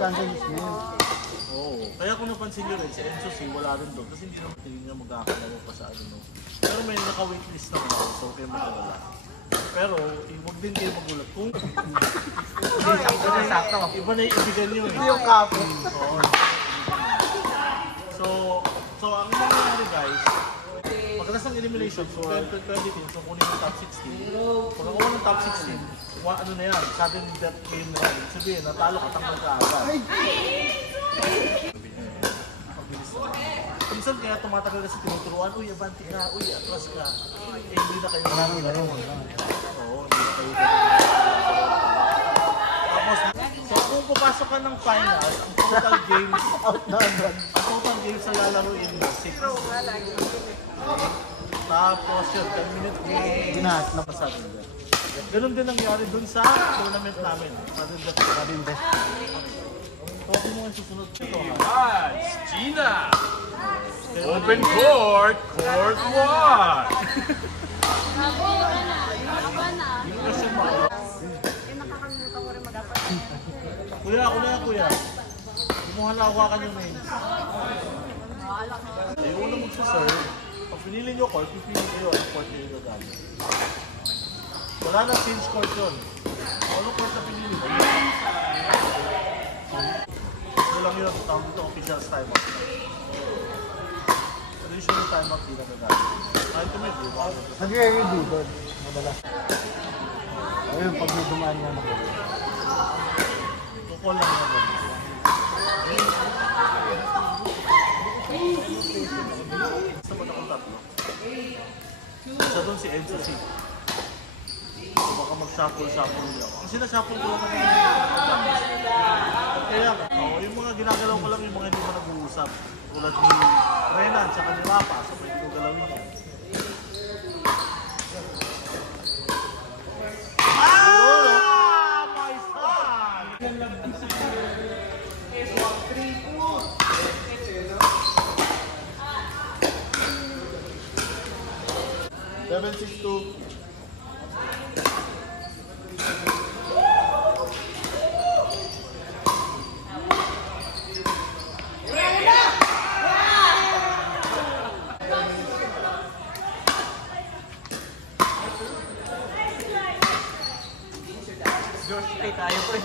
Kansas Smith. Oo. Kaya kung napansin nyo rin, si Enzo C, wala rin doon. Kasi hindi naman tingin niya magkakalawa pa sa ano. Pero may naka-waitlist naman ako, so kayo magkakala. Pero, huwag din kayo magulat. Kung sakto, iba na yung ibigan nyo eh. Hindi yung kapo. Oo. So ang nangyayari guys, pagkatapos ng elimination, so 20 teams, so kunin yung top 16. Pag nakuha ng top 16, ano na yan, sudden death game na yan. Sabihin, natalo ka tanggal ka agad. Minsan kaya tumatagal kasi tinuturuan, uy, abanti ka, uy, atras ka. Eh, hindi na kayo namin na rin. Oo, hindi na kayo tapos, so kung papasok ka ng final, ang total games, sa lalaroin mo, 6. Tapos yun, 10-minute game. Ginahat na pasado dyan. Ganun din nangyari dun sa tournament namin. Sudden death. Huwag mo nga susunod ito ha. Gina! Open court, court 1! Kuya, ako na yan kuya. Hindi mo halawakan yung names. Eh, una magsaserve. Pag pinili nyo court, pipili kayo ang court nyo yung gamit. Wala na change court yun. Anong court na pinili mo? Ito lang yun, tawag dito official's timeout. Traditional timeout din na gagamit. Kahit may view, nag-review doon, madalas. Ayun, pag may dumaan nga na. Tukol lang naman. Gusto mo na kung tatlo? Isa doon si Enzo C. So baka mag-shuffle niya. Ang sinashuffle ko lang naman yung kaya, yung mga ginagalaw ko lang yung mga hindi mo nag-uusap. Tulad ni Renan, tsaka ni Rapa. So pwede ko galawin yan. My son! 7-6-2. Josh, ay tayo pre.